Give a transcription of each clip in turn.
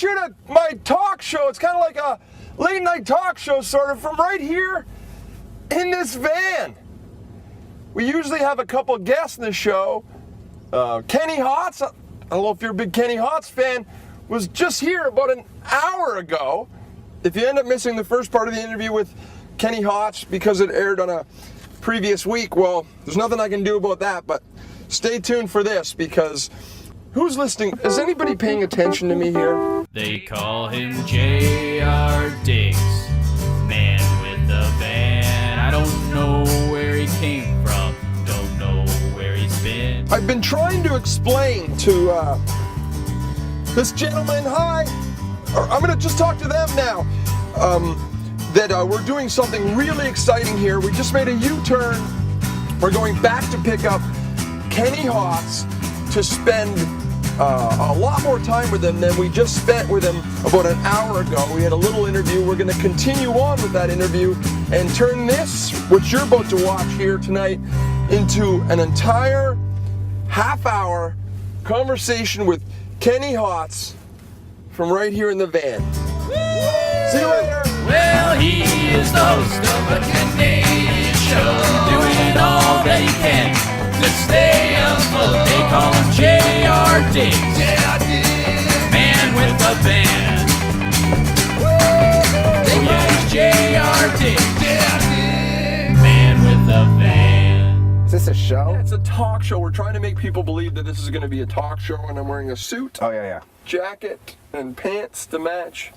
shoot my talk show. It's kind of like a late night talk show, sort of, from right here in this van. We usually have a couple of guests in the show. Kenny Hotz, I don't know if you're a big Kenny Hotz fan, was just here about an hour ago. If you end up missing the first part of the interview with Kenny Hotz because it aired on a previous week, well, there's nothing I can do about that, but stay tuned for this, because who's listening? Is anybody paying attention to me here? They call him J.R. Diggs, man with the van. I don't know where he came from, don't know where he's been. I've been trying to explain to this gentleman, I'm going to just talk to them now, that we're doing something really exciting here. We just made a U-turn. We're going back to pick up Kenny Hotz to spend a lot more time with him than we just spent with him about an hour ago. We had a little interview. We're going to continue on with that interview and turn this, what you're about to watch here tonight, into an entire half-hour conversation with Kenny Hotz from right here in the van. See you later. Well, he is the host of a Canadian show, doing all that he can to stay afloat. They call him J.R. Diggs, man with the van. Oh yeah, he's J.R. Diggs, man with the van. Is this a show? Yeah, it's a talk show. We're trying to make people believe that this is going to be a talk show, and I'm wearing a suit, Oh, yeah. jacket, and pants to match.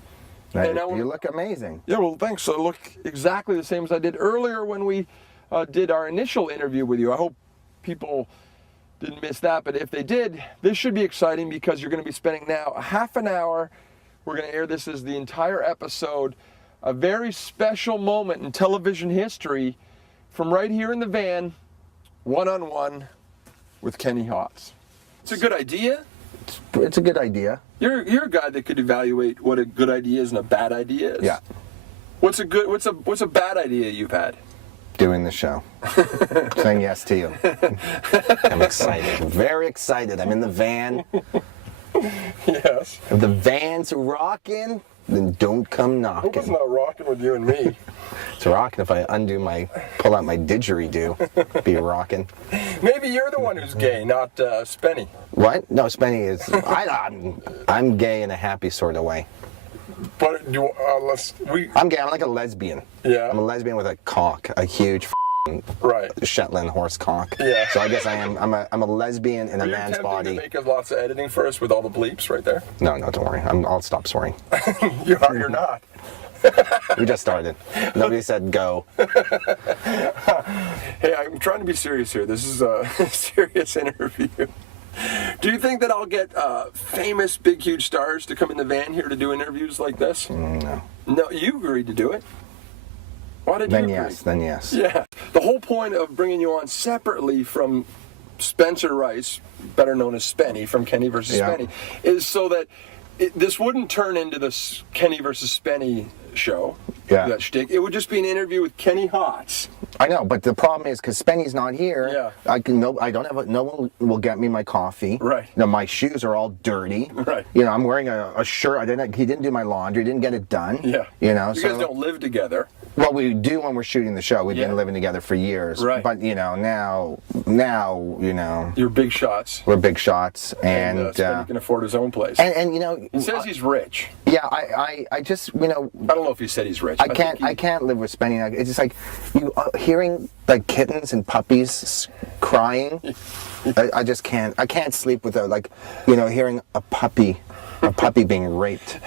Right. And You look amazing. Yeah, well, thanks. I look exactly the same as I did earlier when we did our initial interview with you. I hope people didn't miss that, but if they did, this should be exciting, because you're going to be spending now a half an hour. We're going to air this as the entire episode, a very special moment in television history, from right here in the van, one-on-one with Kenny Hotz. It's a good idea. It's a good idea. You're a guy that could evaluate what a good idea is and a bad idea is. Yeah. What's a bad idea you've had? Doing the show. Saying yes to you. I'm excited. Very excited. I'm in the van. Yes. If the van's rocking, then don't come I hope it's knocking. not rocking with you and me. It's rocking if I pull out my didgeridoo. Be rocking. Maybe you're the one who's gay, not Spenny. What? No, Spenny is. I'm gay in a happy sort of way. But I'm gay. I'm like a lesbian. Yeah. I'm a lesbian with a cock, a huge right. Shetland horse cock. Yeah. So I guess I am. I'm a lesbian in a Were you man's attempting body. to make us lots of editing for us with all the bleeps right there? No, don't worry. I'll stop swearing. You're not. We just started. Nobody said go. Hey, I'm trying to be serious here. This is a serious interview. Do you think that I'll get famous, big, huge stars to come in the van here to do interviews like this? No. No, you agreed to do it. Why did you agree? Then yes. Yeah. The whole point of bringing you on separately from Spencer Rice, better known as Spenny from Kenny versus Yeah. Spenny, is so that this wouldn't turn into this Kenny versus Spenny show. Yeah. That shtick. It would just be an interview with Kenny Hotz. I know, but the problem is because Spenny's not here. Yeah. No one will get me my coffee. Right. You know, my shoes are all dirty. Right. You know, I'm wearing a shirt. He didn't do my laundry. Didn't get it done. Yeah. You know. You guys don't live together. Well, we do when we're shooting the show. We've Yeah. been living together for years. Right. But you know, now, you know, You're big shots. we're big shots, and Spenny can afford his own place. and you know, He says he's rich. yeah, I just, you know, I don't know if he said he's rich. I can't live with Spenny. It's just like you hearing like kittens and puppies crying. I just can't. I can't sleep without hearing a puppy being raped.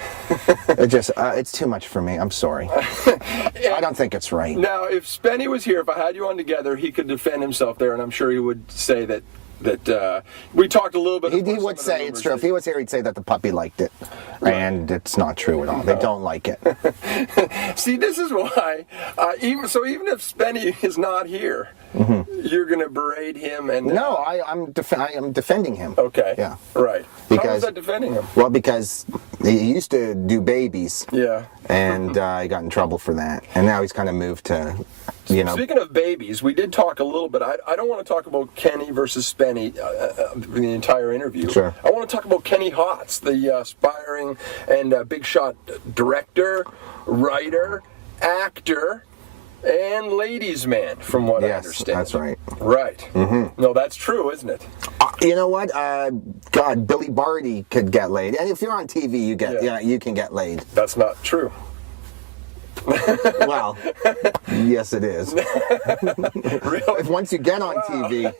It just it's too much for me. I'm sorry. I don't think it's right. Now, if Spenny was here, if I had you on together, he could defend himself there, and I'm sure he would say that we talked a little bit. He would say it's true. If he was here, he'd say that the puppy liked it, and it's not true at all. They don't like it. See, this is why. Even if Spenny is not here, you're going to berate him and. No, I am defending him. Okay. Yeah. Right. How Because is that defending him? Well, because He used to do babies. Yeah. And he got in trouble for that. And now he's kind of moved to, you know. Speaking of babies, we did talk a little bit. I don't want to talk about Kenny versus Spenny in the entire interview. Sure. I want to talk about Kenny Hotz, the aspiring and big shot director, writer, actor, and ladies' man, from what I understand. That's right. Right. Mm-hmm. No, that's true, isn't it? You know what? God, Billy Barty could get laid. And if you're on TV, you can get laid. That's not true. Well, yes, it is. Really? If once you get on TV,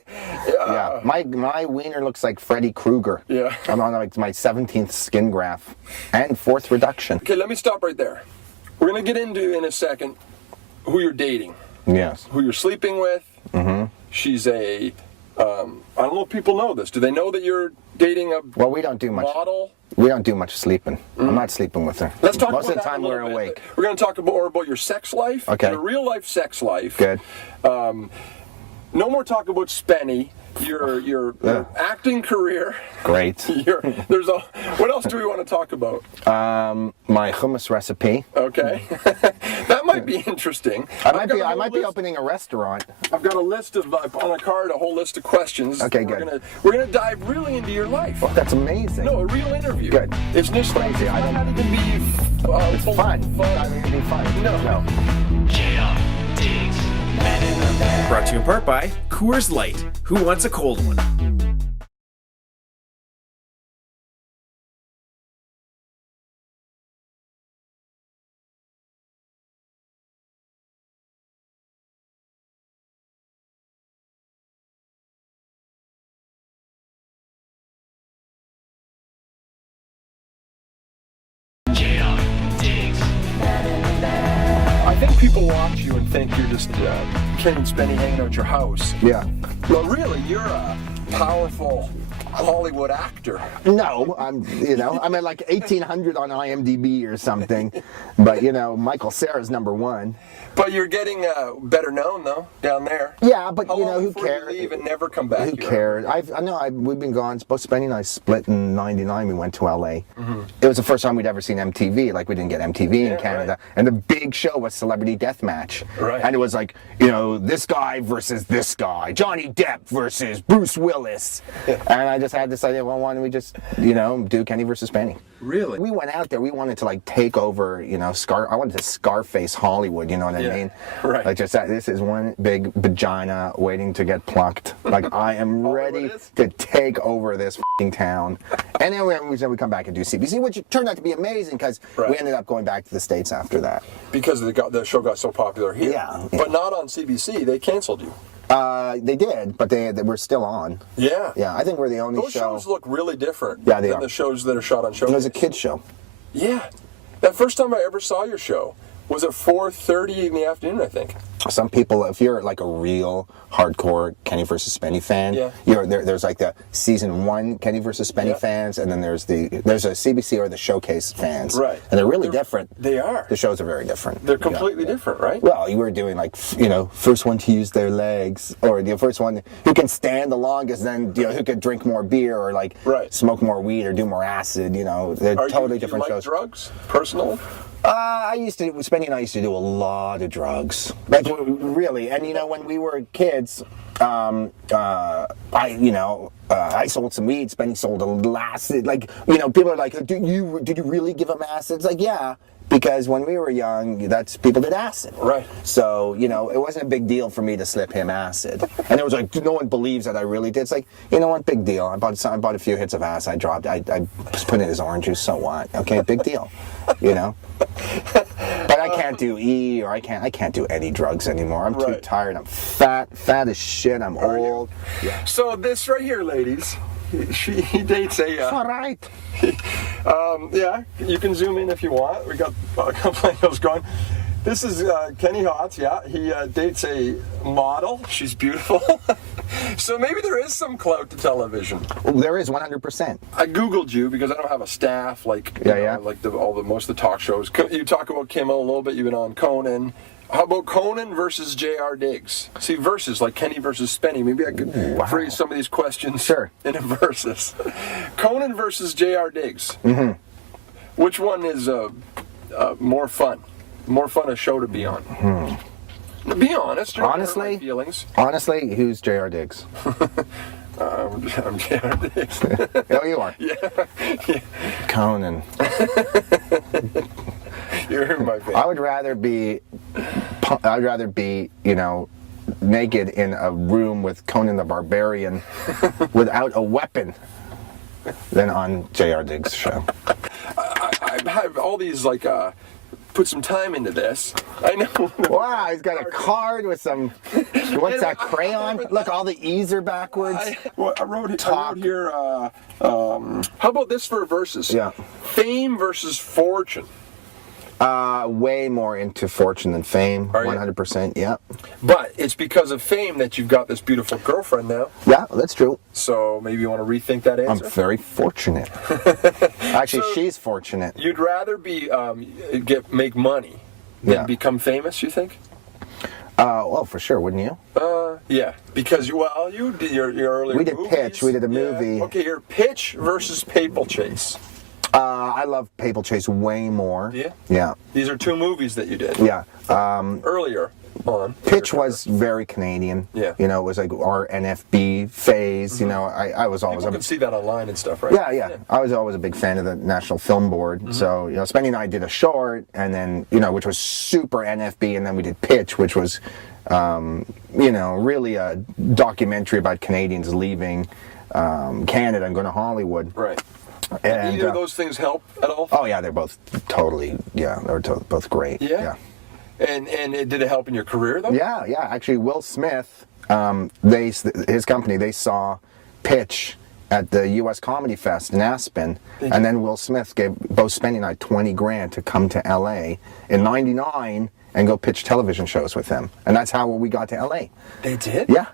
yeah. My wiener looks like Freddy Krueger. Yeah. I'm on like my 17th skin graft and 4th reduction. Okay, let me stop right there. We're going to get into, in a second, who you're dating. Yes. Who you're sleeping with. Mm-hmm. She's a, I don't know if people know this. Do they know that you're dating a Well, we don't do much. model? We don't do much sleeping. I'm not sleeping with her. Let's talk Most about of the that time a we're little bit. awake. We're going to talk more about your sex life. Okay. Your real life sex life. Good. No more talk about Spenny. Your acting career. Great. What else do we want to talk about? My hummus recipe. Okay. That might be interesting. I might be opening a restaurant. I've got a list of, on a card, a whole list of questions. Okay, good. We're gonna dive really into your life. Oh, that's amazing. No, a real interview. Good. It's just Crazy. It's not going to be. It's fun. It's not going to be fun. No. Brought to you in part by Coors Light. Who wants a cold one? I think people watch you and think you're just Ken and Spenny hanging out at your house. Yeah. Well, really, you're a powerful Hollywood actor. No, I'm at like 1,800 on IMDb or something. But, Michael Cera's #1. But you're getting better known, though, down there. Yeah, but, How long who before you cares? leave and never come back? Who cares? We've been gone. Both Spenny and I split in '99. We went to LA. Mm-hmm. It was the first time we'd ever seen MTV. Like, we didn't get MTV in Canada. Right. And the big show was Celebrity Deathmatch. Right. And it was like, this guy versus this guy. Johnny Depp versus Bruce Willis. Yeah. And I just had this idea, well, why don't we just, do Kenny versus Spenny? Really? We went out there. We wanted to, take over, I wanted to Scarface Hollywood, you know what I mean? Right. Like, just that this is one big vagina waiting to get plucked. Like, I am ready to take over this f***ing town. And then we said we'd come back and do CBC, which turned out to be amazing because we ended up going back to the States after that. Because the show got so popular here. Yeah. But not on CBC. They canceled you. They did, but they were still on. Yeah. Yeah, I think we're the only Those shows look really different than the shows that are shot on shows. It was a kid's show. Yeah. That first time I ever saw your show was at 4:30 in the afternoon, I think. Some people, if you're like a real hardcore Kenny versus Spenny fan, there's like the season 1 Kenny versus Spenny fans, and then there's a CBC or the Showcase fans. Right. And they're really different. They are. The shows are very different. They're completely different, right? Well, you were doing first one to use their legs, or the first one who can stand the longest, then who could drink more beer, or smoke more weed, or do more acid. They're totally different you like shows. Drugs, personally? Spenny and I used to do a lot of drugs. Like, really. And, when we were kids, I sold some weed, Spenny sold a little acid. Like, people are like, did you really give him acid? It's like, yeah. Because when we were young, people did acid. Right. So, it wasn't a big deal for me to slip him acid. And it was like, no one believes that I really did. It's like, you know what, big deal. I bought a few hits of acid, I dropped, I put in his orange juice, so what? Okay, big deal. But I can't do or I can't do any drugs anymore. I'm too tired. I'm fat as shit. I'm old. Yeah. So this right here, ladies, he dates a. It's all right. Yeah, you can zoom in if you want. We got a couple of those going. This is Kenny Hotz, yeah. He dates a model. She's beautiful. So maybe there is some clout to television. Well, there is 100%. I Googled you because I don't have a staff like most of the talk shows. You talk about Kimmel a little bit. You've been on Conan. How about Conan versus J.R. Diggs? See, versus, like Kenny versus Spenny. Maybe I could phrase some of these questions in a versus. Conan versus J.R. Diggs. Mm-hmm. Which one is more fun? More fun a show to be on? Be honest. You're not gonna hurt my feelings. Honestly, who's J.R. Diggs? I'm J.R. Diggs. Oh, you are? Yeah. Conan. You're my favorite. I would rather be, naked in a room with Conan the Barbarian without a weapon than on J.R. Diggs' show. I have all these, put some time into this. I know. Wow, he's got a card with some, what's that, crayon? Look, all the E's are backwards. I wrote here, how about this for verses? Yeah. Fame versus fortune. Way more into fortune than fame. Are you? 100%, yeah. But it's because of fame that you've got this beautiful girlfriend now. Yeah, that's true. So maybe you want to rethink that answer? I'm very fortunate. Actually, she's fortunate. You'd rather be make money than become famous, you think? Well, for sure, wouldn't you? Yeah, because you did your earlier We did movies. Pitch, we did a movie. Okay, your Pitch versus Papal Chase. I love Papal Chase way more. Yeah? Yeah. These are two movies that you did. Yeah. Earlier on. Pitch was very Canadian. Yeah. You know, it was like our NFB phase. You know, I was always People can see that online and stuff, right? Yeah. I was always a big fan of the National Film Board. So, Spenny and I did a short, and then, which was super NFB, and then we did Pitch, which was, really a documentary about Canadians leaving Canada and going to Hollywood. Right. And either of those things help at all? Oh yeah, they're both totally. Yeah, they're both great. Yeah. And did it help in your career though? Yeah. Actually, Will Smith, his company, they saw Pitch at the U.S. Comedy Fest in Aspen, and then Will Smith gave both Spenny and I $20,000 to come to L.A. in '99 and go pitch television shows with them, and that's how we got to L.A. They did? Yeah.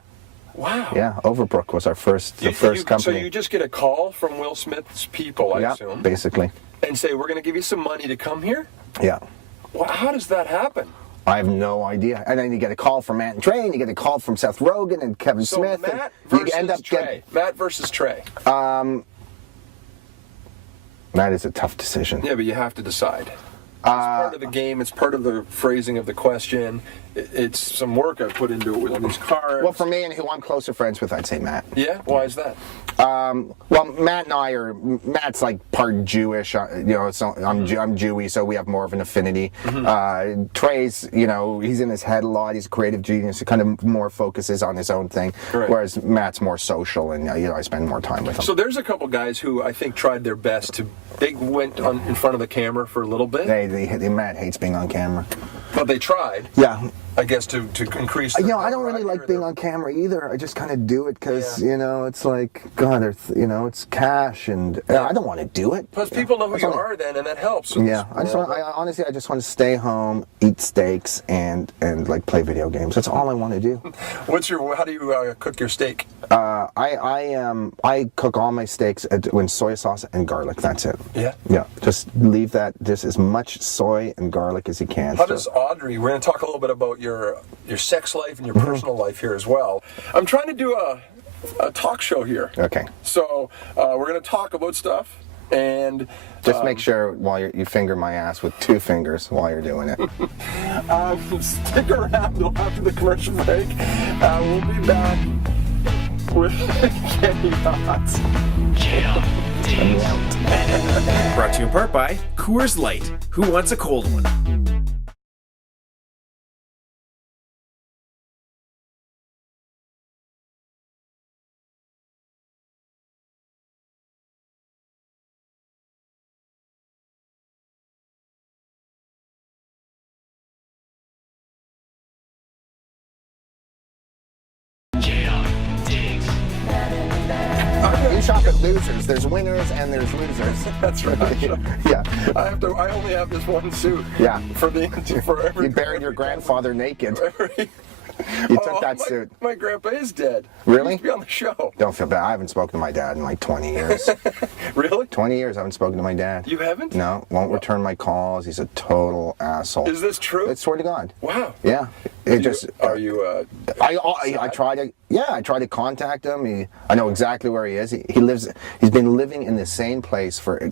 Wow. Yeah, Overbrook was our first company. So you just get a call from Will Smith's people, I assume. Basically. And say, we're going to give you some money to come here? Yeah. Well, how does that happen? I have no idea. And then you get a call from Matt and Trey, and you get a call from Seth Rogen and Kevin Smith. Matt and versus Trey. Matt versus Trey. That is a tough decision. Yeah, but you have to decide. It's part of the game. It's part of the phrasing of the question. It's some work I put into it with these cards. Well, for me and who I'm closer friends with, I'd say Matt. Yeah? Why is that? Well, Matt and I Matt's like part Jewish, so I'm Jewy, so we have more of an affinity. Trey's, he's in his head a lot. He's a creative genius. He kind of more focuses on his own thing, right. Whereas Matt's more social, and I spend more time with him. So there's a couple guys who I think tried their best to. They went in front of the camera for a little bit. Matt hates being on camera. But they tried. Yeah. I guess to increase. I don't really like being on camera either. I just kind of do it because it's like God, it's cash, and I don't want to do it. Plus, people know who you are then, and that helps. Yeah, I honestly just want to stay home, eat steaks, and like play video games. That's all I want to do. How do you cook your steak? I cook all my steaks in soy sauce and garlic. That's it. Yeah. Yeah. Just leave that just as much soy and garlic as you can. How does Audrey? We're going to talk a little bit about your sex life and your personal life here as well. I'm trying to do a talk show here. Okay. So we're going to talk about stuff and just make sure while you finger my ass with 2 fingers while you're doing it. Stick around after the commercial break. We'll be back with Kenny Hotz. Brought to you in part by Coors Light. Who wants a cold one? You shop at Losers. There's winners and there's losers. That's right. Yeah. I only have this one suit. Yeah. For every. You buried your grandfather naked. You took that suit. My grandpa is dead. Really? He used to be on the show. Don't feel bad. I haven't spoken to my dad in like 20 years. Really? 20 years I haven't spoken to my dad. You haven't? No. Won't return my calls. He's a total asshole. Is this true? I swear to God. Wow. Yeah. Are you? I try to contact him. I know exactly where he is. He's been living in the same place for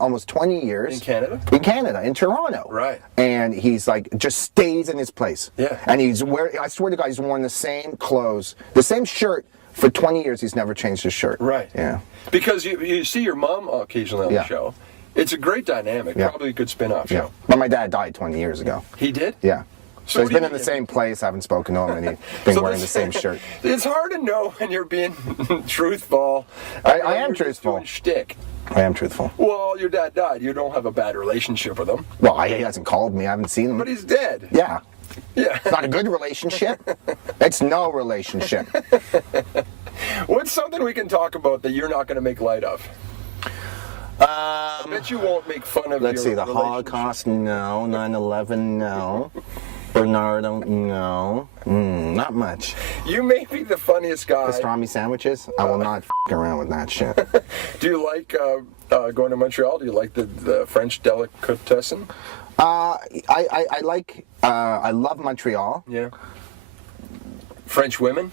almost 20 years. In Canada? In Canada, in Toronto. Right. And he's like, just stays in his place. Yeah. And I swear to God, he's worn the same clothes, the same shirt for 20 years. He's never changed his shirt. Right. Yeah. Because you see your mom occasionally on the show. It's a great dynamic. Yeah. Probably a good spin-off Yeah. show. But my dad died 20 years ago. He did? Yeah. So what he's do been you in the mean? same place, haven't spoken to him, and he's been So wearing the same shirt. It's hard to know when you're being truthful. I and am you're just truthful. doing shtick. I am truthful. Well, your dad died. You don't have a bad relationship with him. Well, he hasn't called me. I haven't seen him. But he's dead. Yeah. Yeah. It's not a good relationship. It's no relationship. What's something we can talk about that you're not going to make light of? I bet you won't make fun of Let's your see, the relationship. Holocaust, no. 9/11, no. Bernardo, no. Not much. You may be the funniest guy. Pastrami sandwiches? I will not around with that shit. Do you like going to Montreal? Do you like the French delicatessen? I love Montreal. Yeah. French women?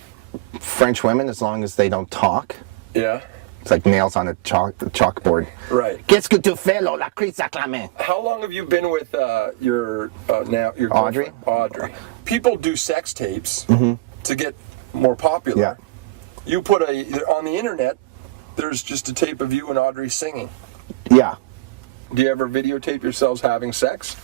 French women, as long as they don't talk. Yeah. It's like nails on a chalkboard. Right. Qu'est-ce que tu fais, là, la crise acclamée? How long have you been with your Audrey? girlfriend? Audrey. People do sex tapes to get more popular. Yeah. You put on the internet. There's just a tape of you and Audrey singing. Yeah. Do you ever videotape yourselves having sex?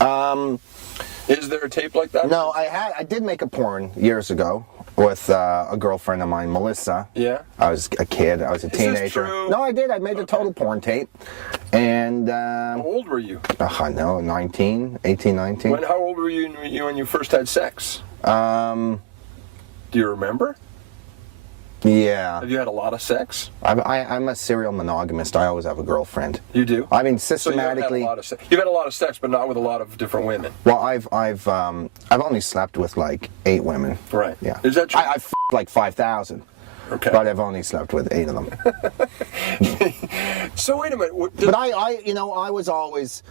Is there a tape like that? No, I did make a porn years ago with a girlfriend of mine, Melissa. Yeah. I was a kid. I was a teenager. this true? No, I did. I made a total porn tape. And, How old were you? I know, 18, 19. How old were you when you first had sex? Do you remember? Yeah. Have you had a lot of sex? I'm a serial monogamist. I always have a girlfriend. You do? I mean, So you've had systematically. a lot of sex. You've had a lot of sex, but not with a lot of different women. Well, I've only slept with like 8 women. Right. Yeah. Is that true? I've f***ed like 5,000. Okay. But I've only slept with 8 of them. So wait a minute. But I was always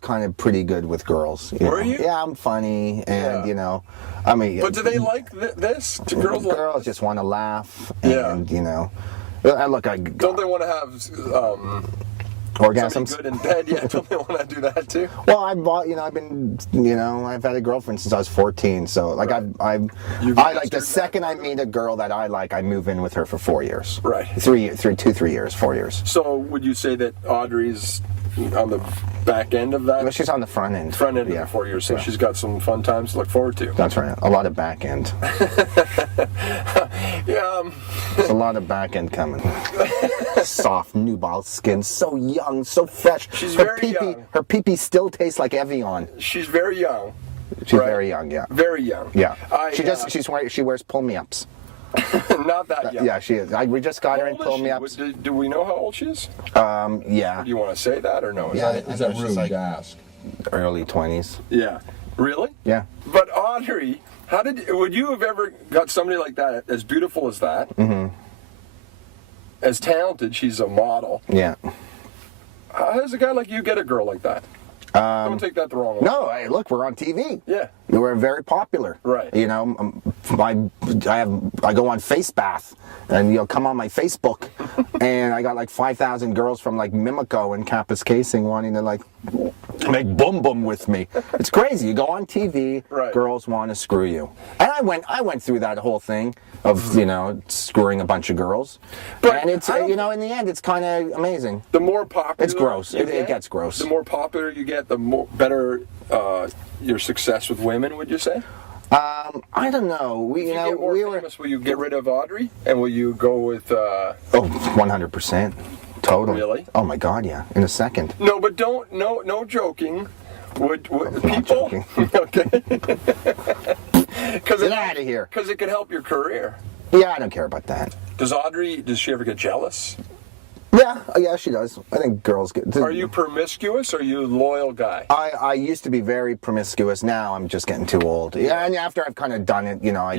kind of pretty good with girls. Were you? Yeah, I'm funny, and Yeah. I mean. But do they like this? Do girls like Girls this? just want to laugh, Yeah. and look, I Don't they want to have somebody orgasms. good in bed? Yeah. Don't they want to do that too? Well, I've had a girlfriend since I was 14, so like Right. You've I like mastered the that second I meet a girl that I like, I move in with her for 4 years. Right. 3 years, 4 years. So would you say that Audrey's on the back end of that? Well, she's on the front end. Front end Yeah. of the 4 years, so Yeah. she's got some fun times to look forward to. That's right. A lot of back end. Yeah. There's a lot of back end coming. Soft, nubile skin, so young, so fresh. She's her very pee-pee, young. Her pee-pee still tastes like Evian. She's very young. She's Right. very young, yeah. Very young. Yeah. I, She wears pull-me-ups. not that young. Yeah, she is. We just got her in How old is she? pull-me-ups. Do we know how old she is? Yeah. Do you want to say that or no? Yeah. Is that rude to ask? Early 20s. Yeah. Really? Yeah. But Audrey, would you have ever got somebody like that, as beautiful as that, as talented? She's a model. Yeah. How does a guy like you get a girl like that? Don't take that the wrong way. No, hey, look, we're on TV. Yeah. We're very popular. Right. I go on FaceBath, and come on my Facebook, and I got like 5,000 girls from like Mimico and Kappas Casing wanting to like make boom boom with me. It's crazy. You go on TV, Right. girls want to screw you, and I went through that whole thing of screwing a bunch of girls, But and it's I don't- in the end it's kind of amazing. The more popular It's gross. you It get, gets gross. The more popular you get, the better your success with women. Would you say? I don't know. If you get more famous, will you get rid of Audrey and will you go with? 100%. Totally. Really? Oh my God, yeah. In a second. No, but no joking. Would not people? joking. Okay. Get out of here. Because it could help your career. Yeah, I don't care about that. Does she ever get jealous? Yeah, she does. I think girls get. Are you promiscuous or are you a loyal guy? I used to be very promiscuous. Now I'm just getting too old. Yeah, and after I've kind of done it, I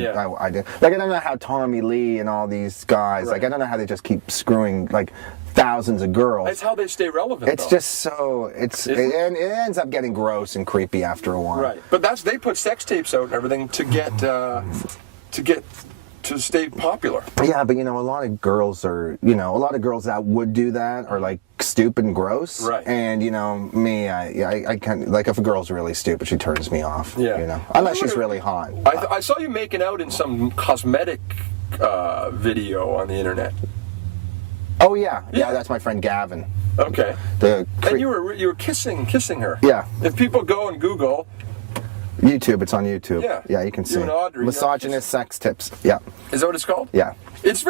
did. Like I don't know how Tommy Lee and all these guys. Like Right. I don't know how they just keep screwing like thousands of girls. That's how they stay relevant. It's though. just so it ends up getting gross and creepy after a while. Right, but they put sex tapes out and everything to get to stay popular. Yeah, but a lot of girls that would do that are like stupid and gross. Right. And me, I can't, like, if a girl's really stupid, she turns me off. Yeah. Unless she's really hot. I saw you making out in some cosmetic video on the internet. Oh yeah, that's my friend Gavin. Okay. And you were kissing her. Yeah. If people go and Google YouTube, it's on YouTube. Yeah. You can You see. and Audrey, Misogynist sex tips. Yeah. Is that what it's called? Yeah. It's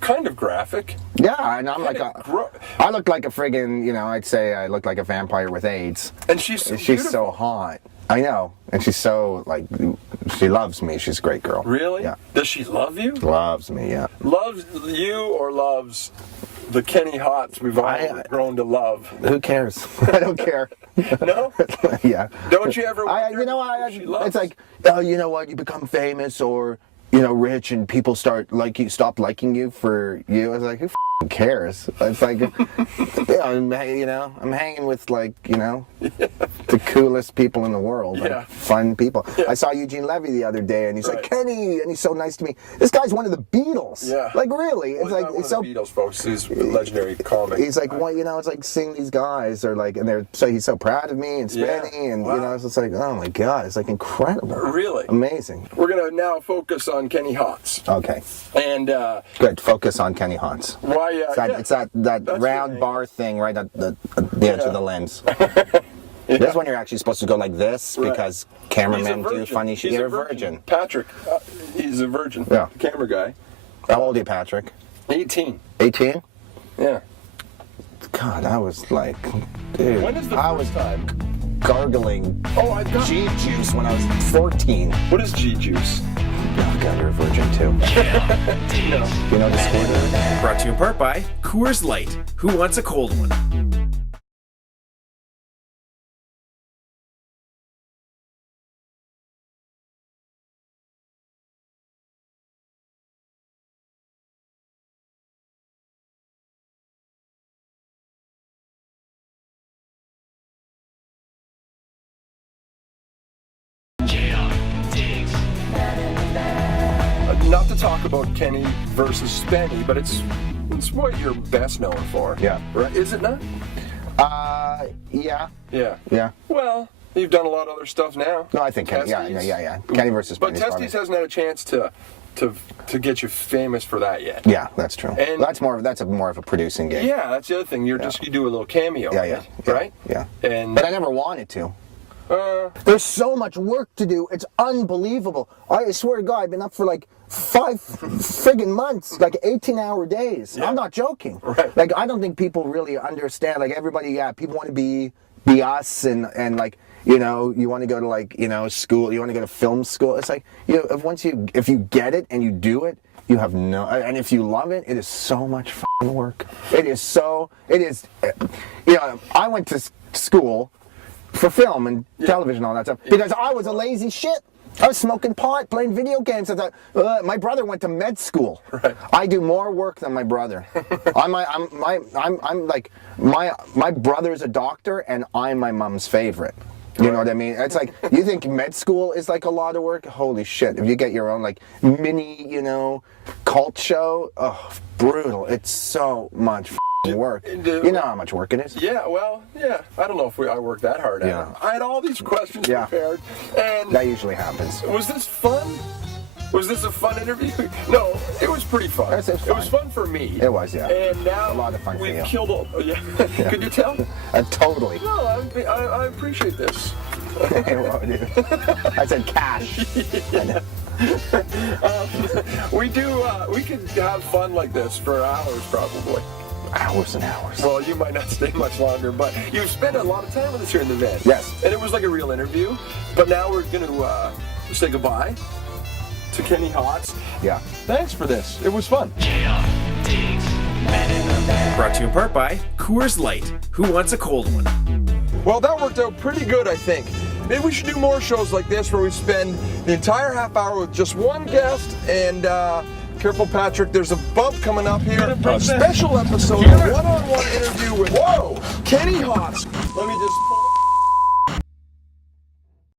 kind of graphic. Yeah, and I'm like Gro- I look like a friggin', I'd say I look like a vampire with AIDS. And she's so hot. I know. And she's so, like, she loves me. She's a great girl. Really? Yeah. Does she love you? Loves me, yeah. Loves you or loves the Kenny Hots we've all grown to love? Who cares? I don't care. No? Yeah. Don't you ever wonder I who she loves? it's like, oh, you know what? You become famous or, rich and people stop liking you for you. It's like, who cares? It's like, I'm hanging with, like, the coolest people in the world, like, fun people. Yeah. I saw Eugene Levy the other day, and he's like, Right. Kenny, and he's so nice to me. This guy's one of the Beatles. Yeah. Like, really? It's Well, like, not it's one so. of the Beatles, folks. He's a legendary comic. He's like, well, it's like seeing these guys are like, and he's so proud of me and Spenny, and Wow. it's just like, oh my God, it's like incredible. Really? Amazing. We're going to now focus on Kenny Hots. Okay. And Good. Focus on Kenny Hans. why... It's that That's round your bar thing right at the edge of the lens. name. This one you're actually supposed to go like this Right. because He's a cameramen do virgin. funny shit. He's You're a virgin. Patrick, he's a virgin. Yeah. Camera guy. How old are you, Patrick? 18. 18? Yeah. God, I was like, dude. When is the I first was time? gargling Oh, I got... G juice when I was 14. What is G-Juice? Oh God, you're a virgin too. You know the score? Brought to you in part by Coors Light. Who wants a cold one? Not to talk about Kenny versus Spenny, but it's what you're best known for. Yeah. Right? Is it not? Yeah. Yeah. Well, you've done a lot of other stuff now. No, I think Kenny. Testes. Yeah. Kenny versus But Spenny's Testes hasn't had a chance to get you famous for that yet. Yeah, that's true. And- That's more of a producing gig. Yeah, that's the other thing. You do a little cameo. Yeah, in yeah, it, yeah, right? yeah. And But I never wanted to. There's so much work to do. It's unbelievable. I swear to God, I've been up for like 5 friggin' months, like 18-hour days. Yeah. I'm not joking. Right. Like, I don't think people really understand. Like, everybody, people want to be us and like, you want to go to, like, school. You want to go to film school. It's like, if you get it and you do it, you have and if you love it, it is so much fucking work. It is, I went to school for film and television and all that stuff because I was a lazy shit. I was smoking pot, playing video games. I thought, my brother went to med school. Right. I do more work than my brother. I'm like my brother's a doctor and I'm my mom's favorite. You know what I mean? It's like, you think med school is like a lot of work? Holy shit. If you get your own like mini, cult show, brutal. It's so much work. You know how much work it is? yeah, well, yeah. I don't know if I worked that hard at Yeah. it. I had all these questions Yeah. prepared. And That usually happens. was this fun? Was this a fun interview? No, it was pretty fun. It was It was fun. fun for me. It was, yeah. And now A lot of fun for we've you. killed all. Yeah. Could you tell? Totally. No, I appreciate this. Well, dude. I said cash. We could have fun like this for hours probably. Hours and hours. Well, you might not stay much longer, but you've spent a lot of time with us here in the van. Yes. And it was like a real interview. But now we're going to say goodbye to Kenny Hots. Yeah. Thanks for this. It was fun. Brought to you in part by Coors Light. Who wants a cold one? Well, that worked out pretty good, I think. Maybe we should do more shows like this where we spend the entire half hour with just one guest and Careful, Patrick. There's a bump coming up here. A special episode, a one-on-one interview with Kenny Haas.